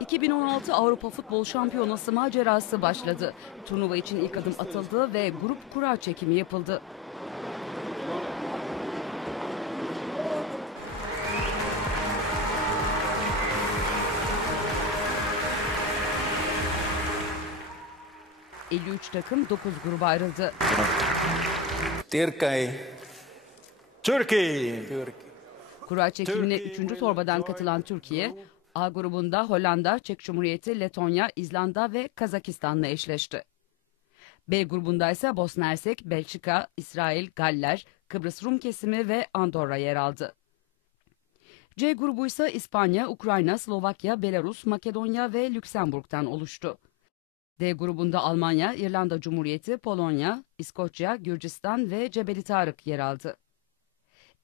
2016 Avrupa Futbol Şampiyonası macerası başladı. Turnuva için ilk adım atıldı ve grup kura çekimi yapıldı. ...53 takım 9 gruba ayrıldı. Turkey. Turkey. Kura çekimine 3. torbadan katılan Türkiye, A grubunda Hollanda, Çek Cumhuriyeti, Letonya, İzlanda ve Kazakistan'la eşleşti. B grubunda ise Bosna Hersek, Belçika, İsrail, Galler, Kıbrıs Rum kesimi ve Andorra yer aldı. C grubu ise İspanya, Ukrayna, Slovakya, Belarus, Makedonya ve Lüksemburg'dan oluştu. D grubunda Almanya, İrlanda Cumhuriyeti, Polonya, İskoçya, Gürcistan ve Cebeli Tarık yer aldı.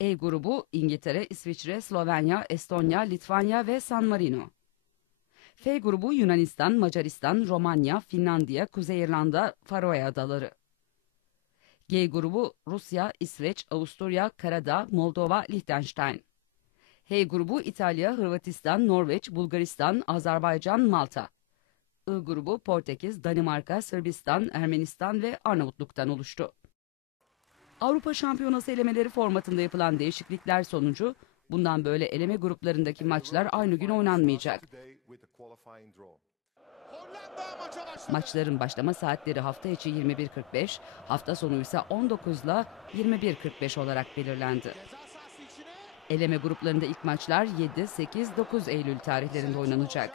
E grubu İngiltere, İsviçre, Slovenya, Estonya, Litvanya ve San Marino. F grubu Yunanistan, Macaristan, Romanya, Finlandiya, Kuzey İrlanda, Faroe Adaları. G grubu Rusya, İsveç, Avusturya, Karadağ, Moldova, Liechtenstein. H grubu İtalya, Hırvatistan, Norveç, Bulgaristan, Azerbaycan, Malta. I grubu Portekiz, Danimarka, Sırbistan, Ermenistan ve Arnavutluk'tan oluştu. Avrupa Şampiyonası elemeleri formatında yapılan değişiklikler sonucu bundan böyle eleme gruplarındaki maçlar aynı gün oynanmayacak. Maçların başlama saatleri hafta içi 21.45, hafta sonu ise 19 ile 21.45 olarak belirlendi. Eleme gruplarında ilk maçlar 7, 8, 9 Eylül tarihlerinde oynanacak.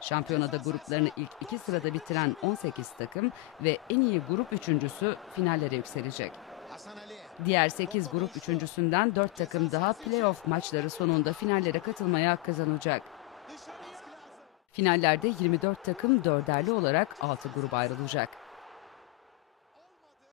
Şampiyonada gruplarını ilk iki sırada bitiren 18 takım ve en iyi grup üçüncüsü finallere yükselecek. Diğer 8 grup üçüncüsünden 4 takım daha playoff maçları sonunda finallere katılmaya hak kazanacak. Finallerde 24 takım dörderli olarak 6 gruba ayrılacak.